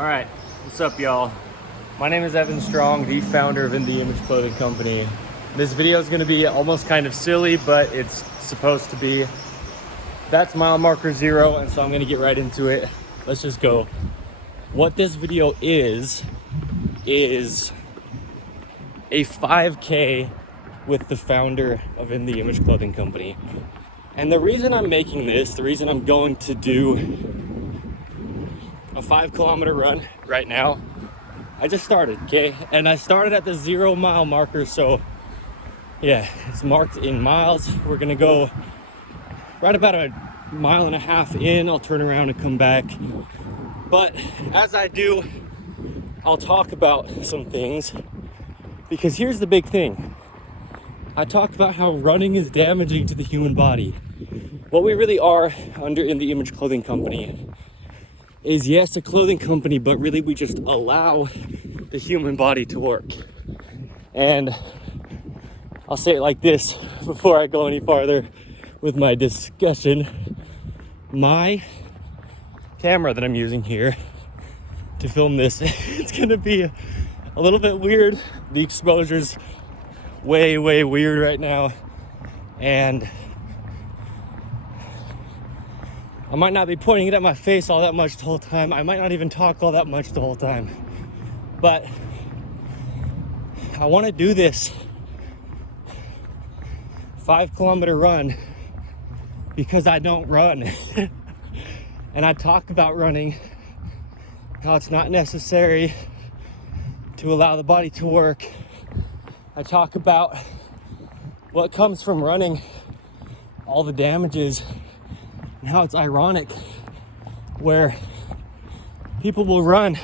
All right, what's up, y'all? My name is Evan Strong, the founder of InTheImageClothingCompany. This video is going to be almost kind of silly, but it's supposed to be. That's mile marker 0, and so I'm going to get right into it. Let's just go. What this video is a 5K with the founder of In The Image Clothing Company. And the reason I'm making this, the reason I'm going to do a 5-kilometer run right now, I just started, okay? And I started at the 0 mile marker, so yeah, it's marked in miles. We're gonna go right about a mile and a half in. I'll turn around and come back. But as I do, I'll talk about some things, because here's the big thing. I talk about how running is damaging to the human body. What we really are under In The Image Clothing Company is, yes, a clothing company, but really we just allow the human body to work. And I'll say it like this before I go any farther with my discussion. My camera that I'm using here to film this, it's gonna be a little bit weird. The exposure's way weird right now, and I might not be pointing it at my face all that much the whole time. I might not even talk all that much the whole time. But I want to do this 5-kilometer run because I don't run. And I talk about running, how it's not necessary to allow the body to work. I talk about what comes from running, all the damages, and how it's ironic where people will run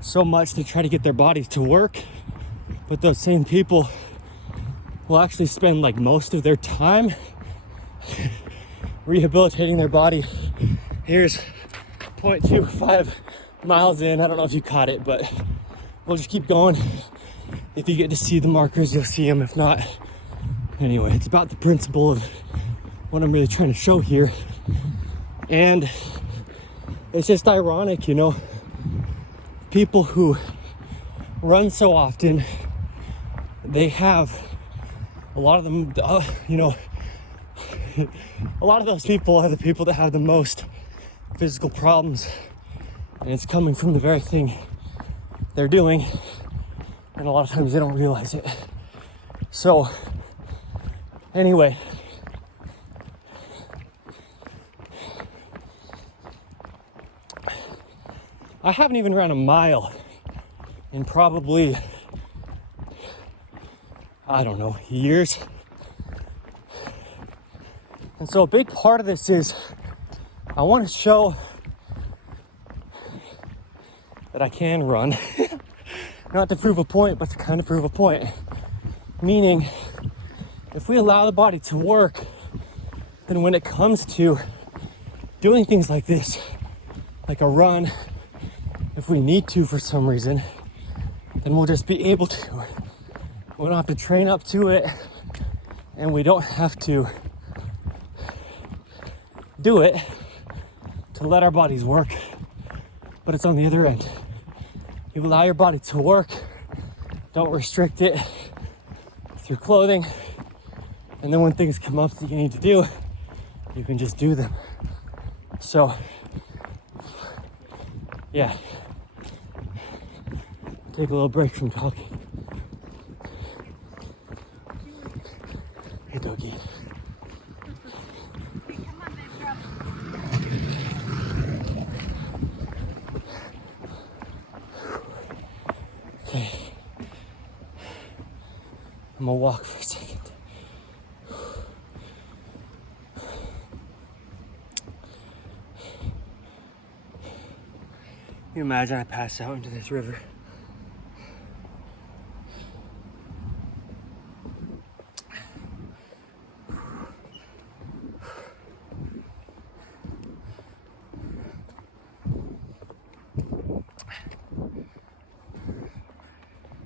so much to try to get their bodies to work, but those same people will actually spend like most of their time rehabilitating their body. Here's 0.25 miles in. I don't know if you caught it, but we'll just keep going. If you get to see the markers, you'll see them. If not, anyway, it's about the principle of what I'm really trying to show here. And it's just ironic, you know, people who run so often, they have a lot of them, you know, a lot of those people are the people that have the most physical problems, and it's coming from the very thing they're doing, and a lot of times they don't realize it. So anyway, I haven't even run a mile in probably, I don't know, years. And so a big part of this is I want to show that I can run. Not to prove a point, but to kind of prove a point. Meaning, if we allow the body to work, then when it comes to doing things like this, like a run, if we need to for some reason, then we'll just be able to. We don't have to train up to it, and we don't have to do it to let our bodies work. But it's on the other end. You allow your body to work, don't restrict it through clothing, and then when things come up that you need to do, you can just do them. So, yeah. Take a little break from talking. Hey, doggy. Okay. I'm gonna walk for a second. Can you imagine I pass out into this river?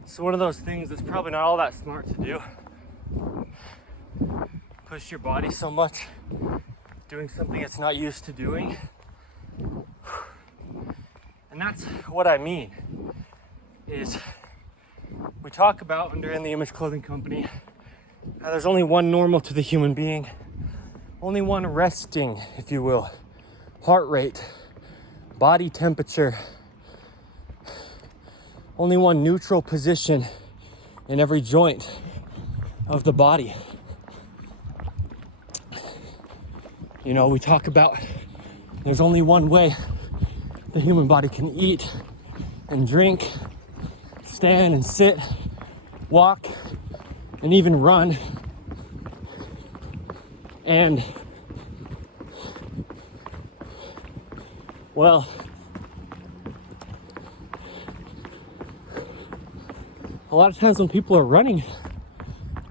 It's one of those things that's probably not all that smart to do. Push your body so much doing something it's not used to doing. And that's what I mean, is we talk about under In the Image Clothing Company how there's only one normal to the human being, only one resting, if you will, heart rate, body temperature, only one neutral position in every joint of the body. You know, we talk about there's only one way the human body can eat and drink, stand and sit, walk, and even run. And, well, a lot of times when people are running,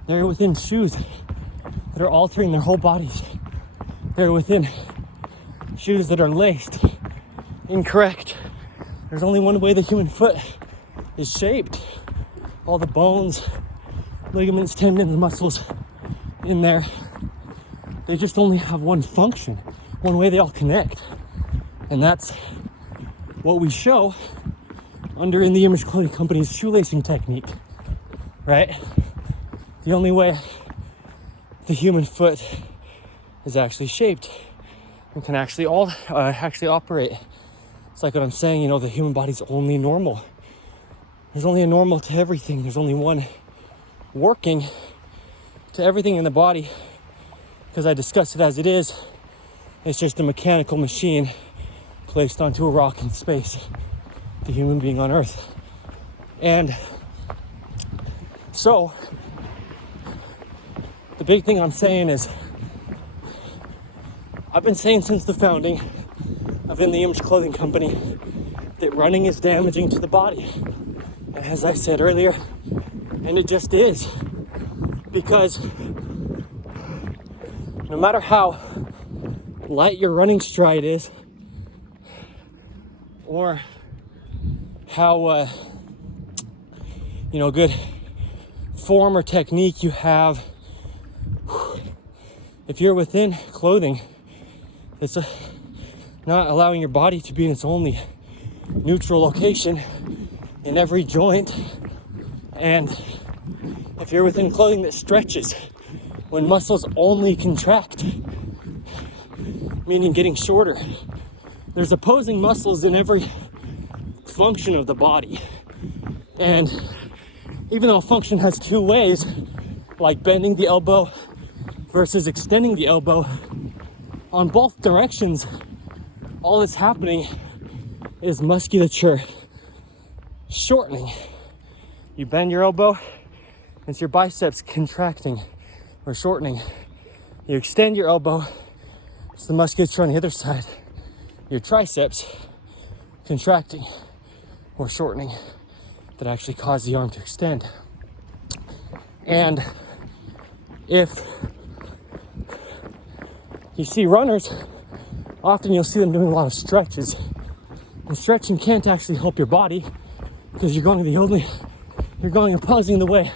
they're within shoes that are altering their whole bodies. They're within shoes that are laced incorrect. There's only one way the human foot is shaped. All the bones, ligaments, tendons, muscles in there, they just only have one function, one way they all connect. And that's what we show under In the Image Clothing Company's shoelacing technique, right? The only way the human foot is actually shaped and can actually operate. It's like what I'm saying, you know, the human body's only normal. There's only a normal to everything. There's only one working to everything in the body, because I discuss it as it is. It's just a mechanical machine placed onto a rock in space, the human being on Earth. And so the big thing I'm saying is, I've been saying since the founding of In the Image Clothing Company that running is damaging to the body. And as I said earlier, and it just is, because no matter how light your running stride is, or how good form or technique you have, if you're within clothing that's not allowing your body to be in its only neutral location in every joint, and if you're within clothing that stretches when muscles only contract, meaning getting shorter, there's opposing muscles in every function of the body. And even though function has two ways, like bending the elbow versus extending the elbow, on both directions, all that's happening is musculature shortening. You bend your elbow, it's your biceps contracting or shortening. You extend your elbow, it's the musculature on the other side, your triceps contracting or shortening, that actually cause the arm to extend. And if you see runners, often you'll see them doing a lot of stretches. And stretching can't actually help your body, because you're going opposing the way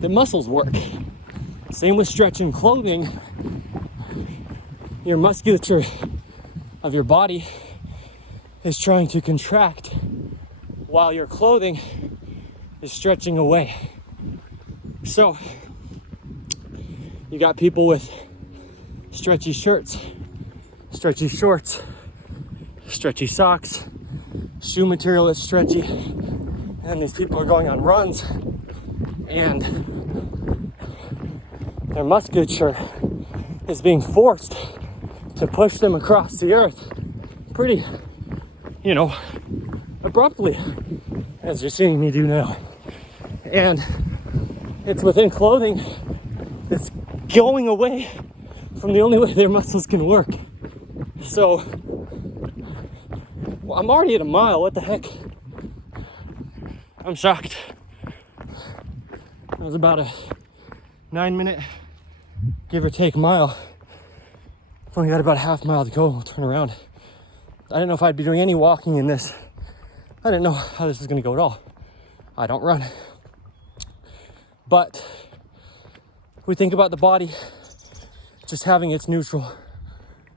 that muscles work. Same with stretching clothing. Your musculature of your body is trying to contract while your clothing is stretching away. So you got people with stretchy shirts, stretchy shorts, stretchy socks, shoe material that's stretchy, and these people are going on runs, and their musculature is being forced to push them across the earth pretty, abruptly, as you're seeing me do now. And it's within clothing that's going away from the only way their muscles can work. So, I'm already at a mile. What the heck? I'm shocked. It was about a 9-minute, give or take, mile. I've only got about a half mile to go. We'll turn around. I didn't know if I'd be doing any walking in this. I didn't know how this was going to go at all. I don't run. But we think about the body just having its neutral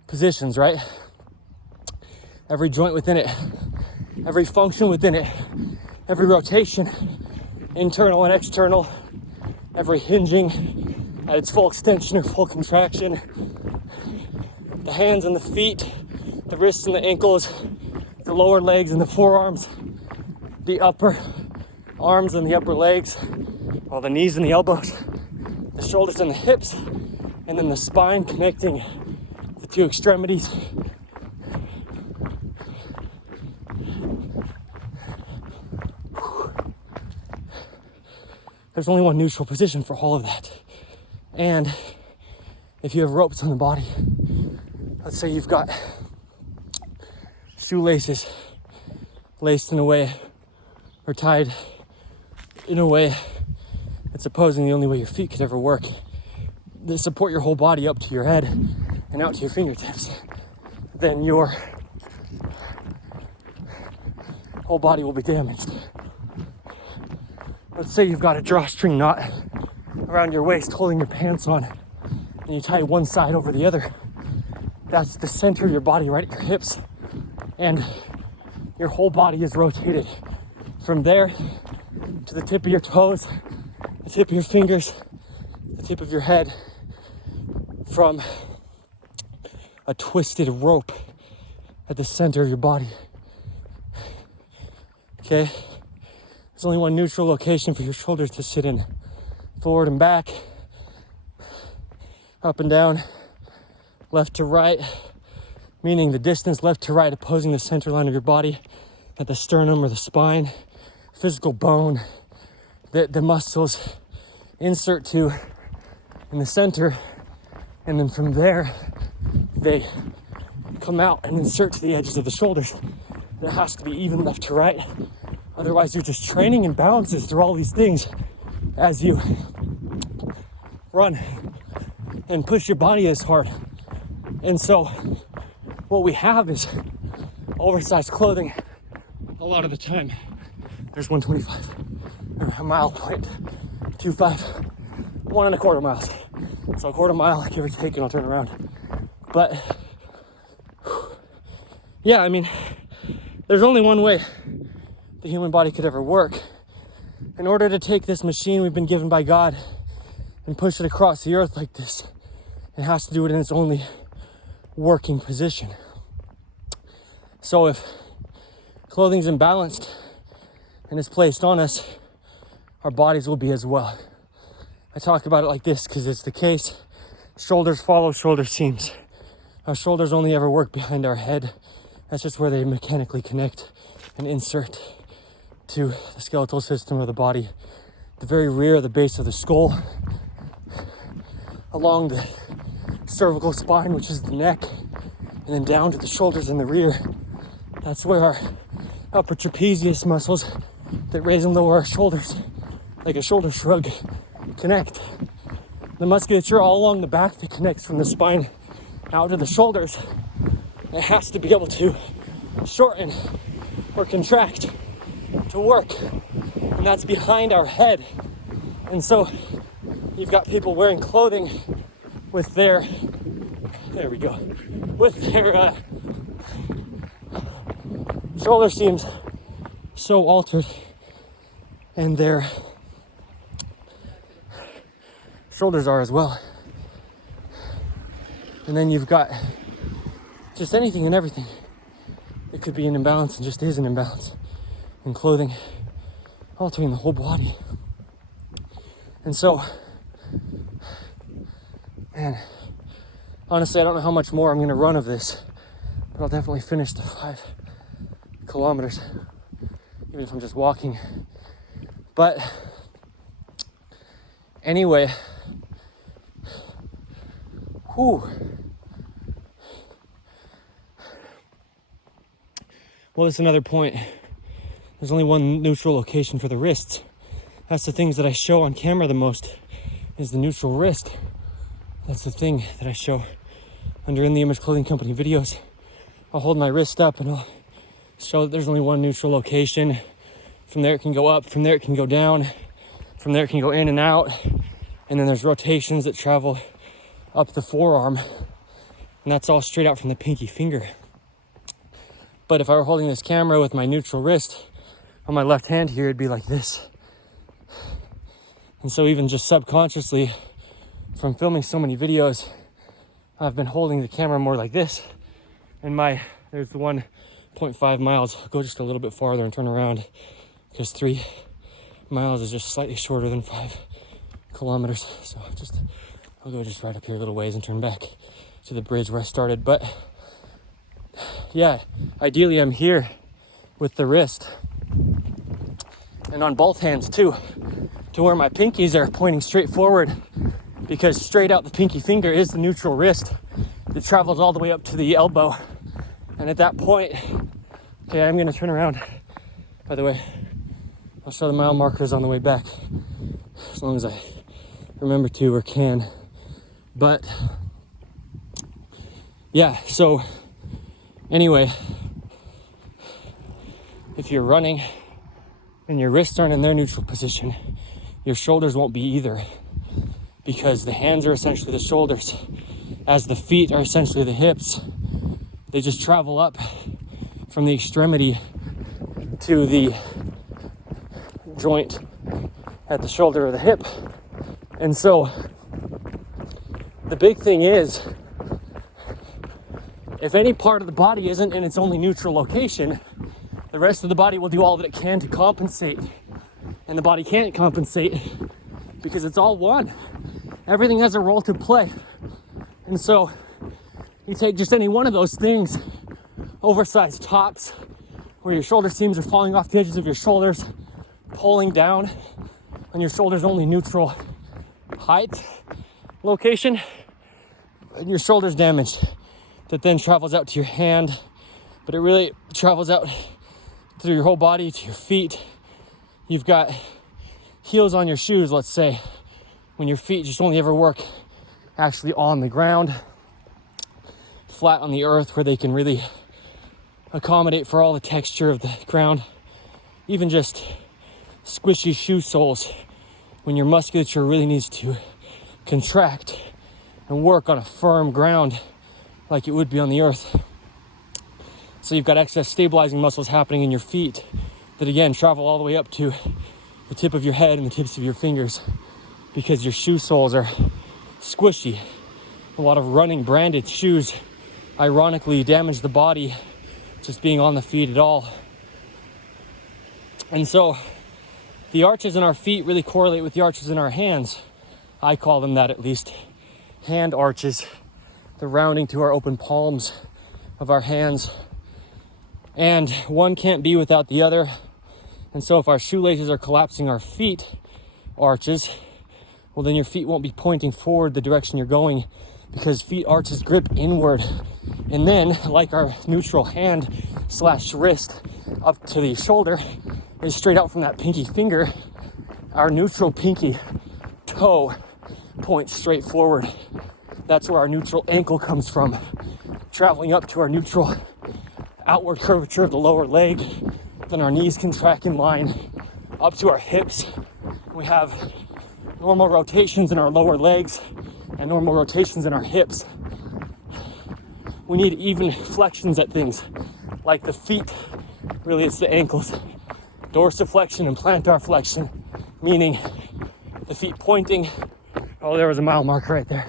positions, right? Every joint within it every function within it, every rotation, internal and external, every hinging at its full extension or full contraction, the hands and the feet, the wrists and the ankles, the lower legs and the forearms, the upper arms and the upper legs, the knees and the elbows, the shoulders and the hips, and then the spine connecting the two extremities. There's only one neutral position for all of that. And if you have ropes on the body, let's say you've got shoelaces laced in a way or tied in a way that's supposing the only way your feet could ever work, they support your whole body up to your head and out to your fingertips, then your whole body will be damaged. Let's say you've got a drawstring knot around your waist holding your pants on, and you tie one side over the other. That's the center of your body right at your hips, and your whole body is rotated from there to the tip of your toes, the tip of your fingers, the tip of your head, from a twisted rope at the center of your body. Okay? There's only one neutral location for your shoulders to sit in. Forward and back, up and down, left to right, meaning the distance left to right opposing the center line of your body at the sternum or the spine, physical bone that the muscles insert to in the center, and then from there they come out and insert to the edges of the shoulders. It has to be even left to right. Otherwise, you're just training imbalances through all these things as you run and push your body as hard. And so what we have is oversized clothing a lot of the time. There's 125, or a mile point, 25, 1.25 miles. So a quarter mile, give or take, and I'll turn around. But yeah, I mean, there's only one way the human body could ever work. In order to take this machine we've been given by God and push it across the earth like this, it has to do it in its only working position. So if clothing's imbalanced and is placed on us, our bodies will be as well. I talk about it like this because it's the case. Shoulders follow shoulder seams. Our shoulders only ever work behind our head. That's just where they mechanically connect and insert to the skeletal system of the body. The very rear, the base of the skull, along the cervical spine, which is the neck, and then down to the shoulders in the rear. That's where our upper trapezius muscles that raise and lower our shoulders, like a shoulder shrug, connect. The musculature all along the back that connects from the spine out to the shoulders, it has to be able to shorten or contract to work, and that's behind our head. And so you've got people wearing clothing with their, with their shoulder seams so altered, and their shoulders are as well. And then you've got just anything and everything. It could be an imbalance and just is an imbalance in clothing, altering the whole body. And so, man, honestly, I don't know how much more I'm gonna run of this, but I'll definitely finish the 5 kilometers, even if I'm just walking. But anyway, well, that's another point. There's only one neutral location for the wrists. That's the things that I show on camera the most, is the neutral wrist. That's the thing that I show under In The Image Clothing Company videos. I'll hold my wrist up and I'll show that there's only one neutral location. From there it can go up, from there it can go down, from there it can go in and out. And then there's rotations that travel up the forearm. And that's all straight out from the pinky finger. But if I were holding this camera with my neutral wrist on my left hand here, it'd be like this. And so even just subconsciously, from filming so many videos, I've been holding the camera more like this. And there's the 1.5 miles. I'll go just a little bit farther and turn around, because 3 miles is just slightly shorter than 5 kilometers. So I'll go just right up here a little ways and turn back to the bridge where I started. But yeah, ideally I'm here with the wrist and on both hands too, to where my pinkies are pointing straight forward, because straight out the pinky finger is the neutral wrist that travels all the way up to the elbow. And at that point, okay, I'm gonna turn around. By the way, I'll show the mile markers on the way back, as long as I remember to or can. But yeah, so anyway, if you're running and your wrists aren't in their neutral position, your shoulders won't be either, because the hands are essentially the shoulders, as the feet are essentially the hips. They just travel up from the extremity to the joint at the shoulder or the hip. And so the big thing is, if any part of the body isn't in its only neutral location, the rest of the body will do all that it can to compensate. And the body can't compensate because it's all one. Everything has a role to play. And so you take just any one of those things, oversized tops, where your shoulder seams are falling off the edges of your shoulders, pulling down on your shoulders only neutral height location, and your shoulder's damaged. That then travels out to your hand, but it really travels out through your whole body to your feet. You've got heels on your shoes, let's say, when your feet just only ever work actually on the ground, flat on the earth, where they can really accommodate for all the texture of the ground. Even just squishy shoe soles, when your musculature really needs to contract and work on a firm ground like it would be on the earth. So you've got excess stabilizing muscles happening in your feet that again travel all the way up to the tip of your head and the tips of your fingers, because your shoe soles are squishy. A lot of running branded shoes ironically damage the body just being on the feet at all. And so the arches in our feet really correlate with the arches in our hands. I call them that, at least. Hand arches, the rounding to our open palms of our hands. And one can't be without the other. And so if our shoelaces are collapsing our feet arches, well, then your feet won't be pointing forward the direction you're going, because feet arches grip inward. And then, like our neutral hand / wrist up to the shoulder is straight out from that pinky finger, our neutral pinky toe points straight forward. That's where our neutral ankle comes from, traveling up to our neutral outward curvature of the lower leg. Then our knees contract in line up to our hips. We have normal rotations in our lower legs and normal rotations in our hips. We need even flexions at things like the feet. Really, it's the ankles. Dorsiflexion and plantar flexion, meaning the feet pointing. Oh, there was a mile marker right there.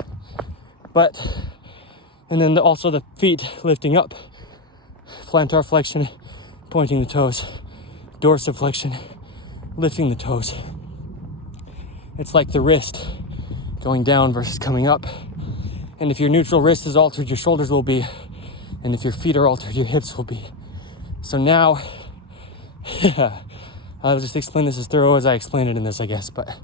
And then also the feet lifting up. Plantar flexion, pointing the toes. Dorsiflexion, lifting the toes. It's like the wrist going down versus coming up. And if your neutral wrist is altered, your shoulders will be. And if your feet are altered, your hips will be. So now, I'll just explain this as thorough as I explained it in this, I guess. But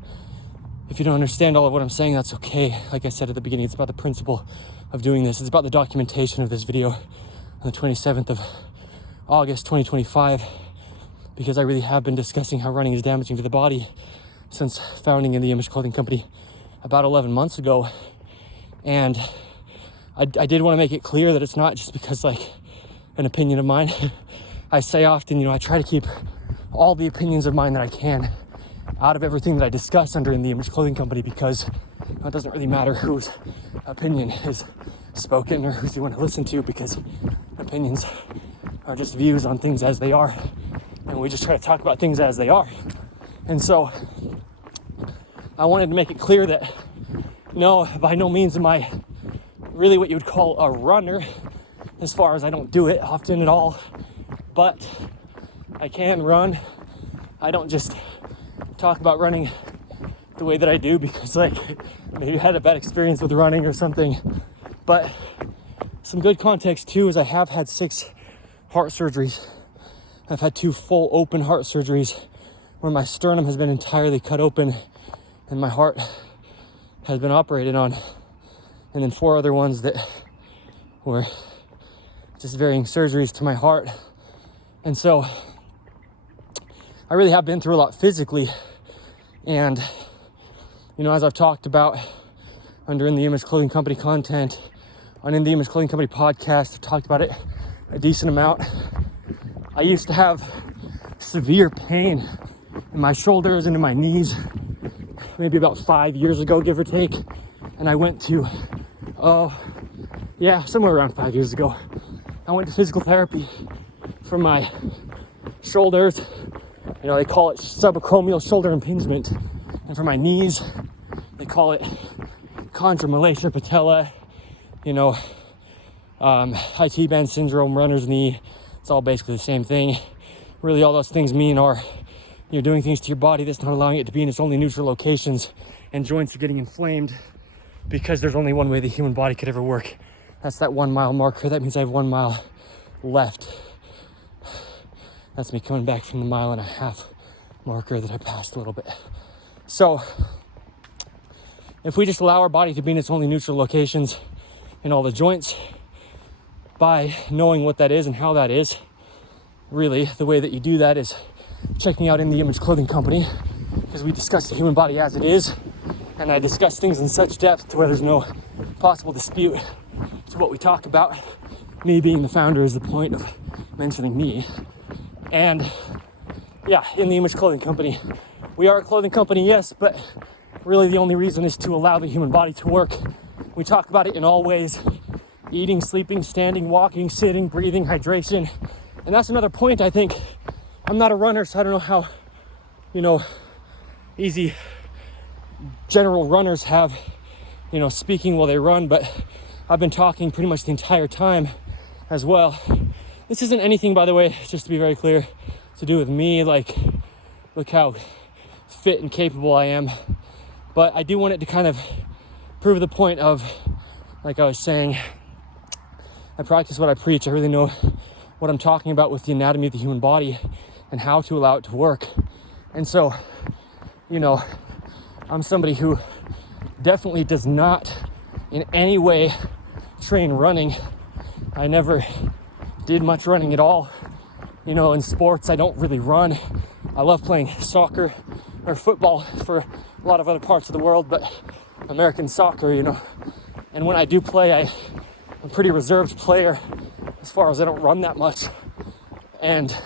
if you don't understand all of what I'm saying, that's okay. Like I said at the beginning, it's about the principle of doing this. It's about the documentation of this video on the 27th of August, 2025, because I really have been discussing how running is damaging to the body since founding In The Image Clothing Company about 11 months ago. And I did want to make it clear that it's not just because, like, an opinion of mine. I say often, I try to keep all the opinions of mine that I can out of everything that I discuss under In The Image Clothing Company, because it doesn't really matter whose opinion is spoken or whose you want to listen to, because opinions are just views on things as they are, and we just try to talk about things as they are. And so I wanted to make it clear that no, by no means am I really what you would call a runner, as far as I don't do it often at all, but I can run. I don't just talk about running the way that I do because maybe I had a bad experience with running or something. But some good context too is I have had 6 heart surgeries. I've had 2 full open heart surgeries where my sternum has been entirely cut open and my heart has been operated on. And then 4 other ones that were just varying surgeries to my heart. And so I really have been through a lot physically. And, as I've talked about under In the Image Clothing Company content, on In the Image Clothing Company podcast, I've talked about it a decent amount. I used to have severe pain in my shoulders and in my knees, maybe about 5 years ago, give or take. And I went to, somewhere around 5 years ago, I went to physical therapy for my shoulders. They call it subacromial shoulder impingement. And for my knees, they call it chondromalacia patella, IT band syndrome, runner's knee. It's all basically the same thing. Really, all those things mean are you're doing things to your body that's not allowing it to be in its only neutral locations, and joints are getting inflamed because there's only one way the human body could ever work. That's that 1 mile marker. That means I have 1 mile left. That's me coming back from the 1.5 mile marker that I passed a little bit. So if we just allow our body to be in its only neutral locations in all the joints, by knowing what that is and how that is, really the way that you do that is checking out In the Image Clothing Company, because we discuss the human body as it is, and I discuss things in such depth to where there's no possible dispute to what we talk about. Me being the founder is the point of mentioning me. And In the Image Clothing Company, we are a clothing company, yes, but really the only reason is to allow the human body to work. We talk about it in all ways: eating, sleeping, standing, walking, sitting, breathing, hydration. And that's another point. I think I'm not a runner, so I don't know how, easy general runners have, speaking while they run, but I've been talking pretty much the entire time as well. This isn't anything, by the way, just to be very clear, to do with me, look how fit and capable I am. But I do want it to kind of prove the point of, like I was saying, I practice what I preach. I really know what I'm talking about with the anatomy of the human body and how to allow it to work. And so, I'm somebody who definitely does not in any way train running. I never did much running at all. In sports, I don't really run. I love playing soccer or football for a lot of other parts of the world, but American soccer, and when I do play, I'm a pretty reserved player as far as I don't run that much. And,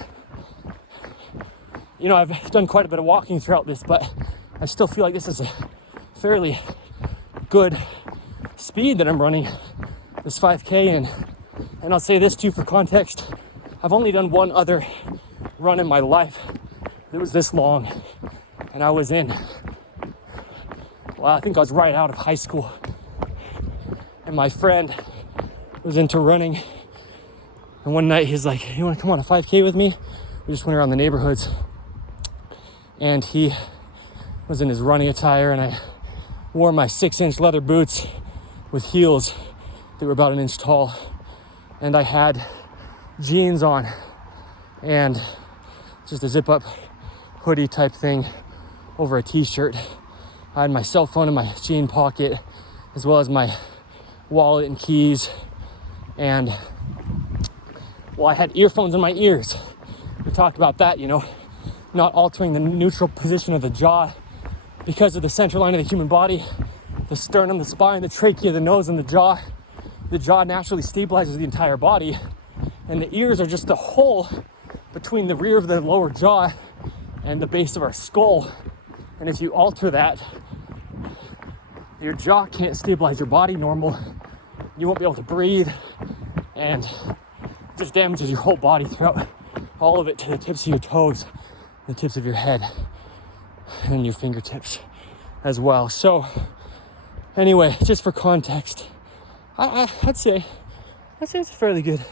I've done quite a bit of walking throughout this, but I still feel like this is a fairly good speed that I'm running this 5K in. And I'll say this too for context. I've only done one other run in my life that was this long. And I was I think I was right out of high school. And my friend was into running. And one night he's like, "You want to come on a 5K with me?" We just went around the neighborhoods. And he was in his running attire, and I wore my 6-inch leather boots with heels that were about 1 inch tall. And I had jeans on and just a zip-up hoodie type thing over a t-shirt. I had my cell phone in my jean pocket, as well as my wallet and keys. And I had earphones in my ears. We talked about that, not altering the neutral position of the jaw because of the central line of the human body, the sternum, the spine, the trachea, the nose, and the jaw. The jaw naturally stabilizes the entire body, and the ears are just the hole between the rear of the lower jaw and the base of our skull. And if you alter that, your jaw can't stabilize your body normal. You won't be able to breathe, and just damages your whole body throughout all of it, to the tips of your toes, the tips of your head, and your fingertips as well. So anyway, just for context, I'd say it's a fairly good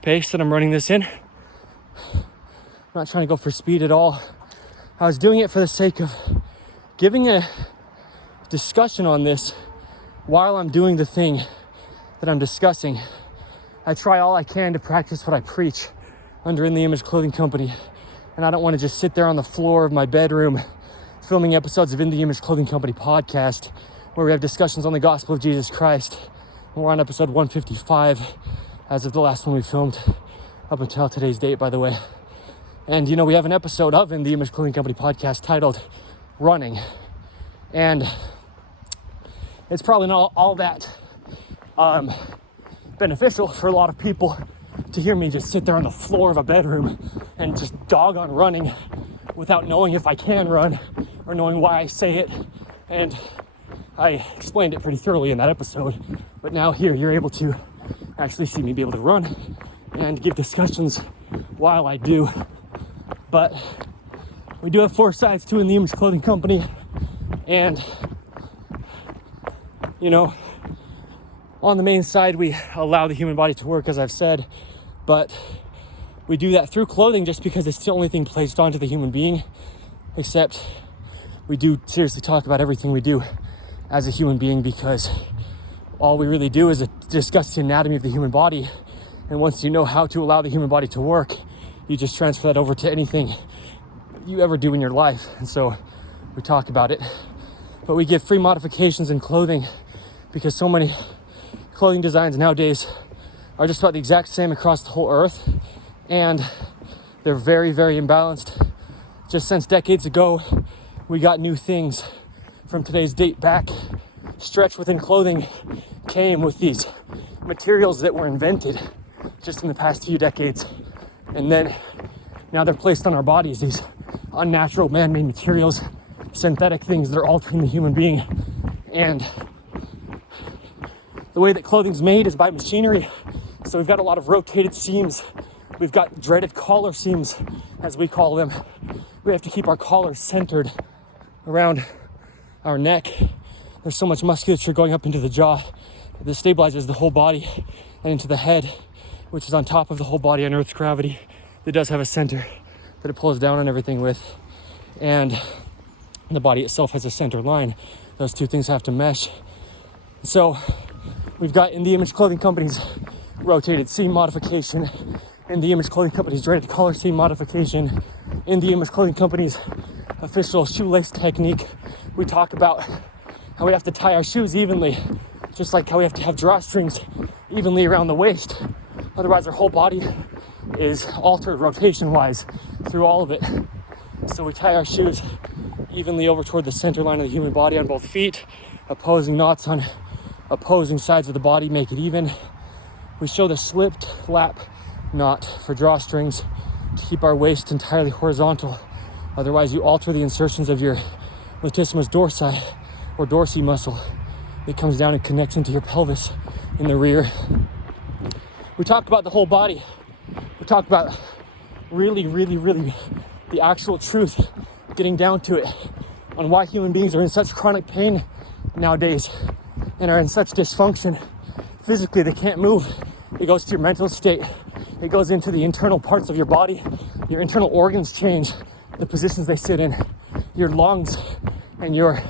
pace that I'm running this in. I'm not trying to go for speed at all. I was doing it for the sake of giving a discussion on this while I'm doing the thing that I'm discussing. I try all I can to practice what I preach under In the Image Clothing Company, and I don't want to just sit there on the floor of my bedroom filming episodes of In the Image Clothing Company podcast where we have discussions on the gospel of Jesus Christ. We're on episode 155 as of the last one we filmed up until today's date, by the way. And we have an episode of In the Image Clothing Company podcast titled Running, and it's probably not all that beneficial for a lot of people to hear me just sit there on the floor of a bedroom and just dog on running without knowing if I can run or knowing why I say it. And I explained it pretty thoroughly in that episode, but now here you're able to actually see me be able to run and give discussions while I do. But we do have 4 sides to In the Image Clothing Company, and on the main side we allow the human body to work, as I've said, but we do that through clothing just because it's the only thing placed onto the human being, except we do seriously talk about everything we do as a human being, because all we really do is discuss the anatomy of the human body. And once you know how to allow the human body to work, you just transfer that over to anything you ever do in your life. And so we talk about it, but we give free modifications in clothing because so many clothing designs nowadays are just about the exact same across the whole earth, and they're very, very imbalanced. Just since decades ago, we got new things. From today's date back, stretch within clothing came with these materials that were invented just in the past few decades, and then now they're placed on our bodies, these unnatural man-made materials, synthetic things that are altering the human being. And the way that clothing's made is by machinery. So we've got a lot of rotated seams. We've got dreaded collar seams, as we call them. We have to keep our collars centered around our neck. There's so much musculature going up into the jaw that stabilizes the whole body, and into the head, which is on top of the whole body on Earth's gravity. That does have a center that it pulls down on everything with. And the body itself has a center line. Those two things have to mesh. So we've got In the Image Clothing Company's rotated seam modification, In the Image Clothing Company's dreaded collar seam modification, In the Image Clothing Company's official shoelace technique. We talk about how we have to tie our shoes evenly, just like how we have to have drawstrings evenly around the waist. Otherwise our whole body is altered rotation-wise through all of it. So we tie our shoes evenly over toward the center line of the human body on both feet, opposing knots on opposing sides of the body, make it even. We show the slipped flap knot for drawstrings to keep our waist entirely horizontal. Otherwise you alter the insertions of your latissimus dorsi or dorsi muscle that comes down and connects into your pelvis in the rear. We talk about the whole body. We talk about really the actual truth, getting down to it, on why human beings are in such chronic pain nowadays and are in such dysfunction. Physically, they can't move. It goes to your mental state. It goes into the internal parts of your body. Your internal organs change, the positions they sit in. Your lungs and your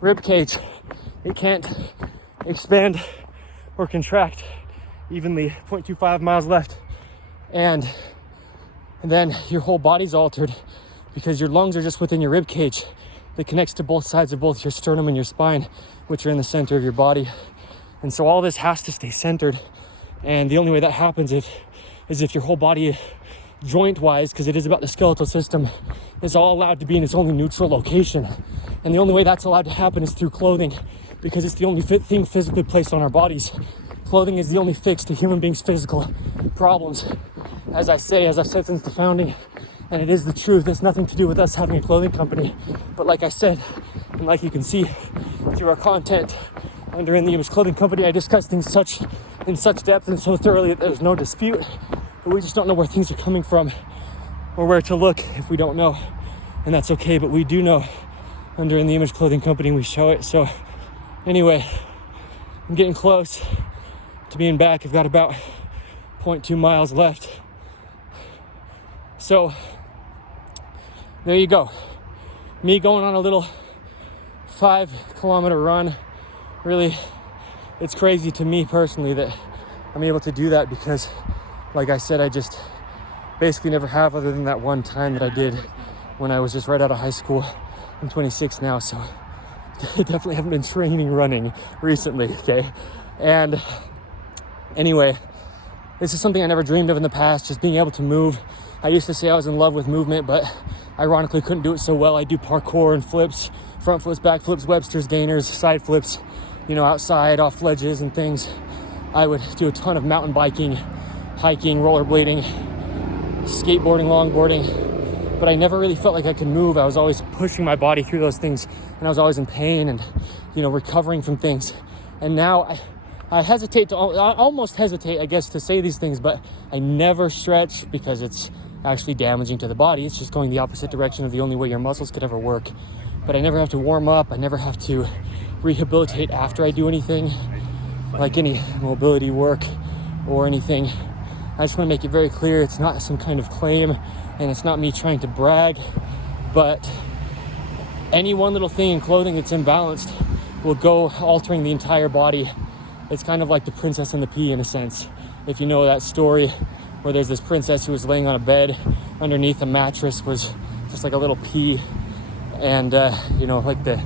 rib cage, it can't expand or contract evenly. 0.25 miles left. And then your whole body's altered because your lungs are just within your rib cage that connects to both sides of both your sternum and your spine, which are in the center of your body. And so all this has to stay centered. And the only way that happens is if your whole body, joint-wise, because it is about the skeletal system, is all allowed to be in its only neutral location. And the only way that's allowed to happen is through clothing, because it's the only thing physically placed on our bodies. Clothing is the only fix to human beings' physical problems. As I've said since the founding, and it is the truth. It's nothing to do with us having a clothing company. But like I said, and like you can see through our content under In the Image Clothing Company, I discuss things such in such depth and so thoroughly that there's no dispute, but we just don't know where things are coming from or where to look if we don't know. And that's okay, but we do know. Under In the Image Clothing Company, we show it. So anyway, I'm getting close to being back. I've got about 0.2 miles left. So there you go. Me going on a little 5-kilometer run. Really, it's crazy to me personally that I'm able to do that because, like I said, I just basically never have, other than that one time that I did when I was just right out of high school. I'm 26 now, so I definitely haven't been training running recently, okay? And anyway, this is something I never dreamed of in the past, just being able to move. I used to say I was in love with movement, but ironically couldn't do it so well. I do parkour and flips, front flips, back flips, Webster's gainers, side flips, outside, off ledges and things. I would do a ton of mountain biking, hiking, rollerblading, skateboarding, longboarding, but I never really felt like I could move. I was always pushing my body through those things, and I was always in pain and, recovering from things. And now I almost hesitate, I guess, to say these things, but I never stretch because it's actually damaging to the body. It's just going the opposite direction of the only way your muscles could ever work. But I never have to warm up. I never have to rehabilitate after I do anything, like any mobility work or anything. I just want to make it very clear, it's not some kind of claim, and it's not me trying to brag, but any one little thing in clothing that's imbalanced will go altering the entire body. It's kind of like the Princess and the Pea in a sense. If you know that story where there's this princess who was laying on a bed, underneath a mattress was just like a little pea, and like the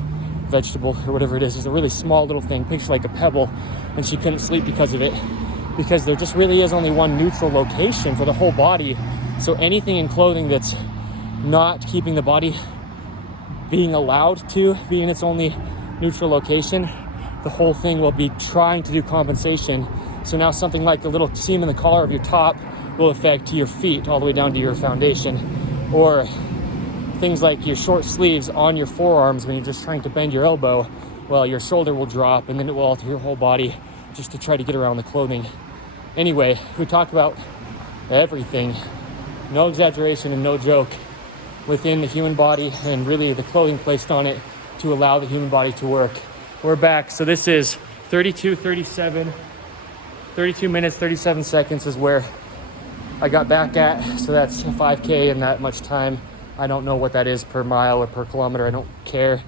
vegetable or whatever it is a really small little thing, picture like a pebble, and she couldn't sleep because of it, because there just really is only one neutral location for the whole body. So anything in clothing that's not keeping the body being allowed to be in its only neutral location, the whole thing will be trying to do compensation. So now something like the little seam in the collar of your top will affect your feet all the way down to your foundation, or things like your short sleeves on your forearms when you're just trying to bend your elbow. Well, your shoulder will drop, and then it will alter your whole body just to try to get around the clothing. Anyway, we talk about everything, no exaggeration and no joke, within the human body, and really the clothing placed on it to allow the human body to work. We're back. So this is 32 minutes, 37 seconds is where I got back at. So that's a 5K in that much time. I don't know what that is per mile or per kilometer. I don't care.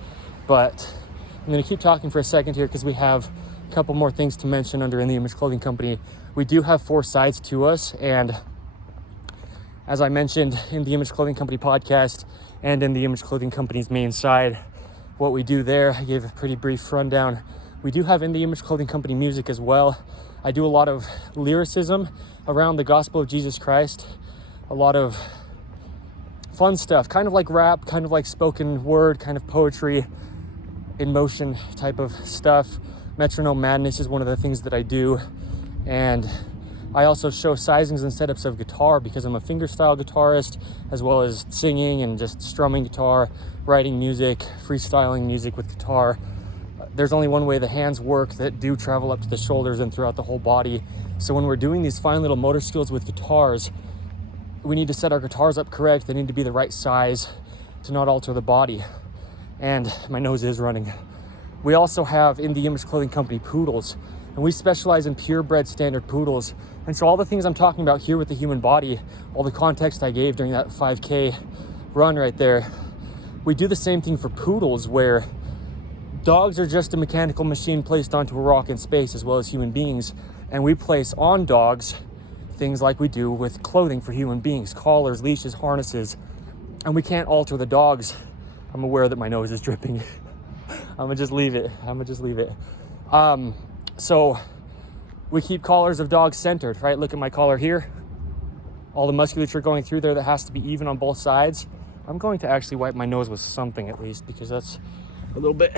But I'm going to keep talking for a second here because we have a couple more things to mention under In the Image Clothing Company. We do have 4 sides to us, and as I mentioned in the Image Clothing Company podcast and in the Image Clothing Company's main side, what we do there, I gave a pretty brief rundown. We do have In the Image Clothing Company music as well. I do a lot of lyricism around the gospel of Jesus Christ, a lot of fun stuff, kind of like rap, kind of like spoken word, kind of poetry, in motion type of stuff. Metronome madness is one of the things that I do. And I also show sizings and setups of guitar because I'm a fingerstyle guitarist, as well as singing and just strumming guitar, writing music, freestyling music with guitar. There's only one way the hands work that do travel up to the shoulders and throughout the whole body. So when we're doing these fine little motor skills with guitars, we need to set our guitars up correct. They need to be the right size to not alter the body. And my nose is running. We also have In the Image Clothing Company poodles, and we specialize in purebred standard poodles. And so all the things I'm talking about here with the human body, all the context I gave during that 5K run right there, we do the same thing for poodles, where dogs are just a mechanical machine placed onto a rock in space, as well as human beings. And we place on dogs things like we do with clothing for human beings, collars, leashes, harnesses, and we can't alter the dogs. I'm aware that my nose is dripping. I'm gonna just leave it. So we keep collars of dogs centered, right? Look at my collar here. All the musculature going through there that has to be even on both sides. I'm going to actually wipe my nose with something at least, because that's a little bit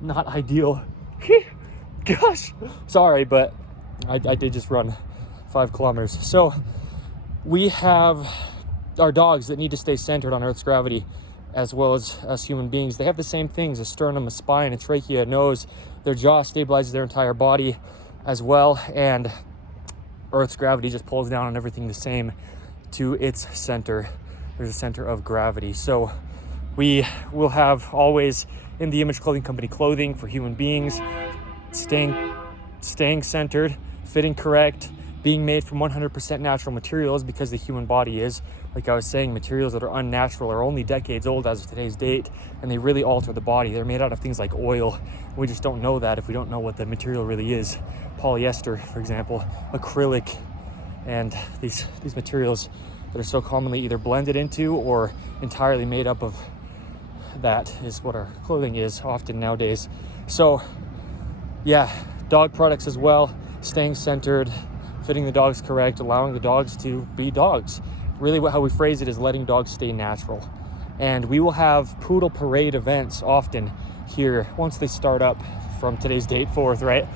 not ideal. Gosh, sorry, but I did just run 5 kilometers. So we have our dogs that need to stay centered on Earth's gravity. as well as us human beings. They have the same things: a sternum, a spine, a trachea, a nose. Their jaw stabilizes their entire body as well, and Earth's gravity just pulls down on everything the same to its center. There's a center of gravity. So we will have always in the Image Clothing Company clothing for human beings, staying centered, fitting correct, being made from 100% natural materials, because the human body is, like I was saying, materials that are unnatural are only decades old as of today's date, and they really alter the body. They're made out of things like oil. We just don't know that if we don't know what the material really is. Polyester, for example, acrylic, and these materials that are so commonly either blended into or entirely made up of. That is what our clothing is often nowadays. So yeah, dog products as well, staying centered, fitting the dogs correct, allowing the dogs to be dogs. Really how we phrase it is letting dogs stay natural. And we will have poodle parade events often here once they start up from today's date forth, right?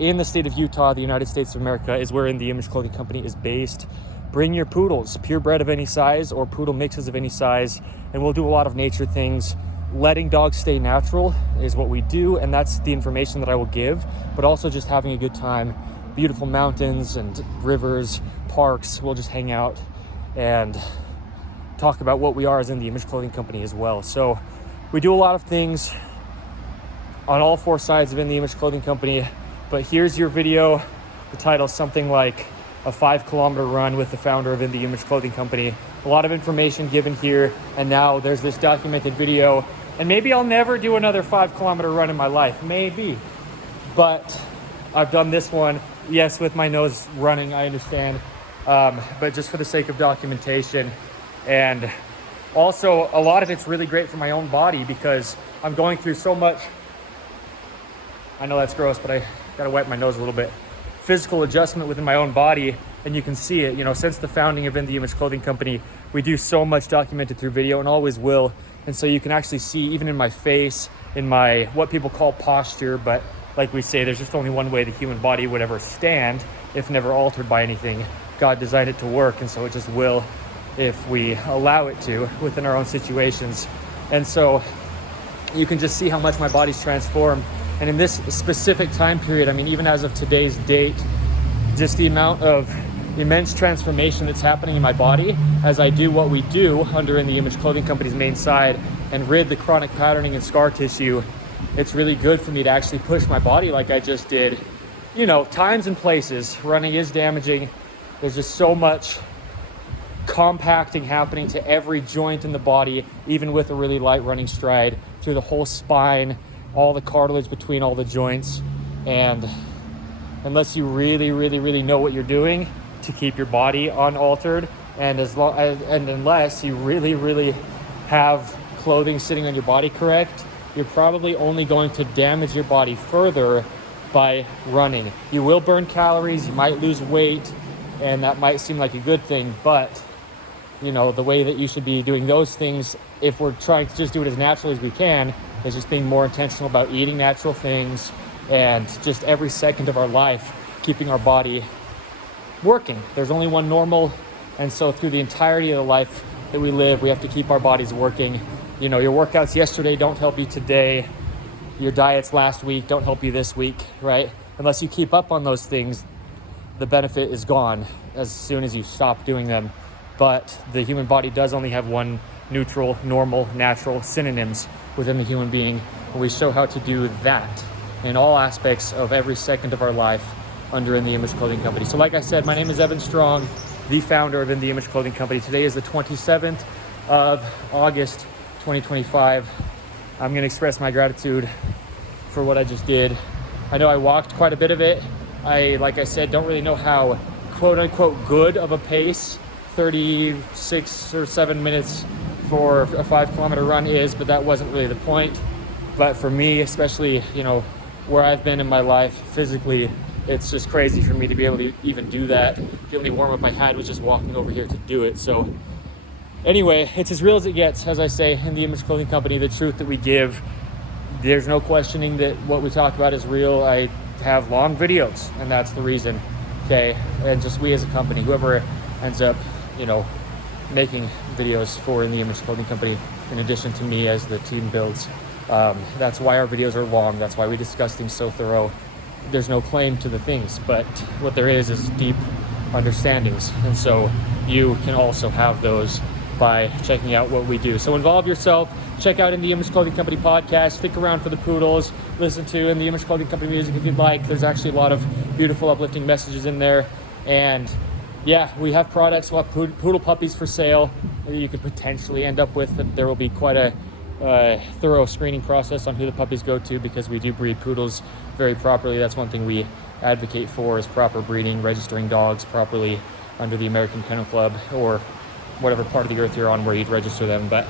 In the state of Utah, the United States of America, is where In The Image Clothing Company is based. Bring your poodles, purebred of any size or poodle mixes of any size, and we'll do a lot of nature things. Letting dogs stay natural is what we do, and that's the information that I will give, but also just having a good time. Beautiful mountains and rivers, parks. We'll just hang out and talk about what we are as In The Image Clothing Company as well. So we do a lot of things on all four sides of In The Image Clothing Company, but here's your video. The title is something like a 5-kilometer run with the founder of In The Image Clothing Company. A lot of information given here, and now there's this documented video. And maybe I'll never do another 5-kilometer run in my life, maybe. But I've done this one, yes, with my nose running, I understand, but just for the sake of documentation. And also, a lot of it's really great for my own body because I'm going through so much, I know that's gross, but I gotta wipe my nose a little bit, physical adjustment within my own body, and you can see it. You know, since the founding of In The Image Clothing Company, we do so much documented through video and always will. And so you can actually see, even in my face, in my what people call posture, but like we say, there's just only one way the human body would ever stand if never altered by anything. God designed it to work, and so it just will if we allow it to within our own situations. And so you can just see how much my body's transformed. And in this specific time period, I mean, even as of today's date, just the amount of immense transformation that's happening in my body as I do what we do under In The Image Clothing Company's main side and rid the chronic patterning and scar tissue. It's really good for me to actually push my body like I just did. You know, times and places, running is damaging. There's just so much compacting happening to every joint in the body, even with a really light running stride, through the whole spine, all the cartilage between all the joints. And unless you really know what you're doing to keep your body unaltered, and unless you really have clothing sitting on your body correct, you're probably only going to damage your body further by running. You will burn calories, you might lose weight, and that might seem like a good thing, but you know, the way that you should be doing those things, if we're trying to just do it as naturally as we can, is just being more intentional about eating natural things and just every second of our life keeping our body working. There's only one normal, and so through the entirety of the life that we live, we have to keep our bodies working. You know, your workouts yesterday don't help you today. Your diets last week don't help you this week, right? Unless you keep up on those things, the benefit is gone as soon as you stop doing them. But the human body does only have one neutral, normal, natural synonyms within the human being. And we show how to do that in all aspects of every second of our life under In The Image Clothing Company. So like I said, my name is Evan Strong, the founder of In The Image Clothing Company. Today is the 27th of August, 2025. I'm gonna express my gratitude for what I just did. I know I walked quite a bit of it. Like I said, don't really know how quote unquote good of a pace 36 or 7 minutes for a 5-kilometer run is, but that wasn't really the point. But for me, especially, you know, where I've been in my life physically, it's just crazy for me to be able to even do that. The only warm up I had was just walking over here to do it. So anyway, it's as real as it gets, as I say, In The Image Clothing Company, the truth that we give. There's no questioning that what we talk about is real. I have long videos, and that's the reason, okay? And just we as a company, whoever ends up, you know, making videos for In The Image Clothing Company, in addition to me as the team builds. That's why our videos are long. That's why we discuss things so thorough. There's no claim to the things, but what there is deep understandings. And so you can also have those by checking out what we do. So involve yourself. Check out In the Image Clothing Company podcast. Stick around for the poodles. Listen to In the Image Clothing Company music if you'd like. There's actually a lot of beautiful, uplifting messages in there. And yeah, we have products. We'll have poodle puppies for sale. You could potentially end up with. There will be quite a thorough screening process on who the puppies go to, because we do breed poodles very properly. That's one thing we advocate for, is proper breeding, registering dogs properly under the American Kennel Club, or whatever part of the earth you're on where you'd register them. But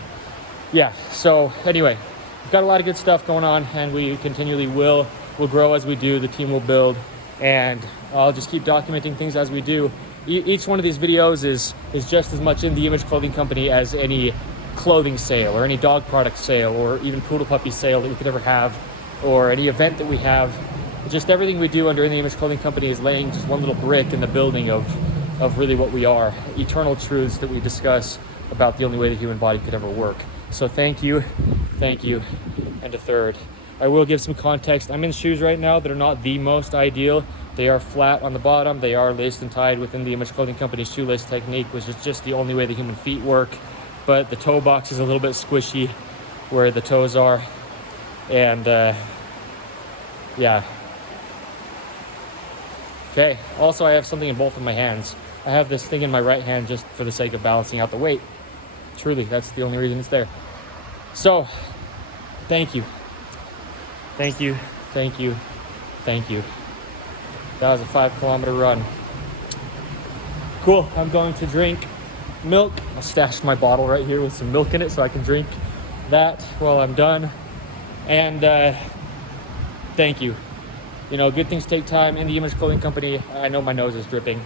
yeah, so anyway, we've got a lot of good stuff going on, and we continually will grow as we do. The team will build, and I'll just keep documenting things as we do. Each one of these videos is just as much In the Image Clothing Company as any clothing sale or any dog product sale or even poodle puppy sale that we could ever have, or any event that we have. Just everything we do under In the Image Clothing Company is laying just one little brick in the building of really what we are, eternal truths that we discuss about the only way the human body could ever work. So thank you, and a third. I will give some context. I'm in shoes right now that are not the most ideal. They are flat on the bottom. They are laced and tied within the Image Clothing Company's shoelace technique, which is just the only way the human feet work. But the toe box is a little bit squishy where the toes are. And yeah. Okay, also I have something in both of my hands. I have this thing in my right hand just for the sake of balancing out the weight. Truly, that's the only reason it's there. So, thank you. Thank you. That was a 5-kilometer run. Cool, I'm going to drink milk. I'll stash my bottle right here with some milk in it so I can drink that while I'm done. And thank you. You know, good things take time. In the Image Clothing Company, I know my nose is dripping.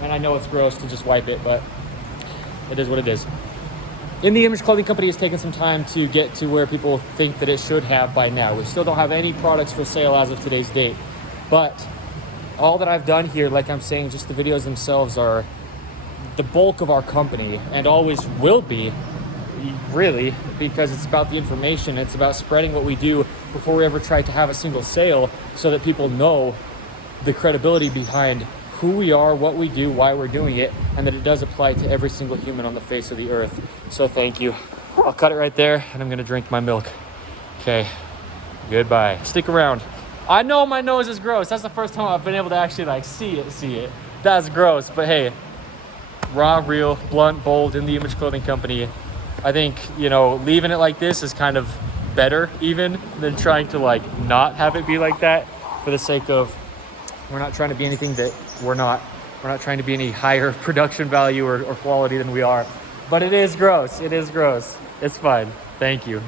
And I know it's gross to just wipe it, but it is what it is. In the Image Clothing Company has taken some time to get to where people think that it should have by now. We still don't have any products for sale as of today's date. But all that I've done here, like I'm saying, just the videos themselves are the bulk of our company, and always will be, really, because it's about the information. It's about spreading what we do before we ever try to have a single sale, so that people know the credibility behind who we are, what we do, why we're doing it, and that it does apply to every single human on the face of the earth. So thank you. I'll cut it right there, and I'm gonna drink my milk. Okay, goodbye. Stick around. I know my nose is gross. That's the first time I've been able to actually see it. That's gross, but hey, raw, real, blunt, bold, In the Image Clothing Company. I think, leaving it like this is kind of better even than trying to not have it be like that, for the sake of, we're not trying to be anything that we're not. We're not trying to be any higher production value or quality than we are. But it is gross. It's fine. Thank you.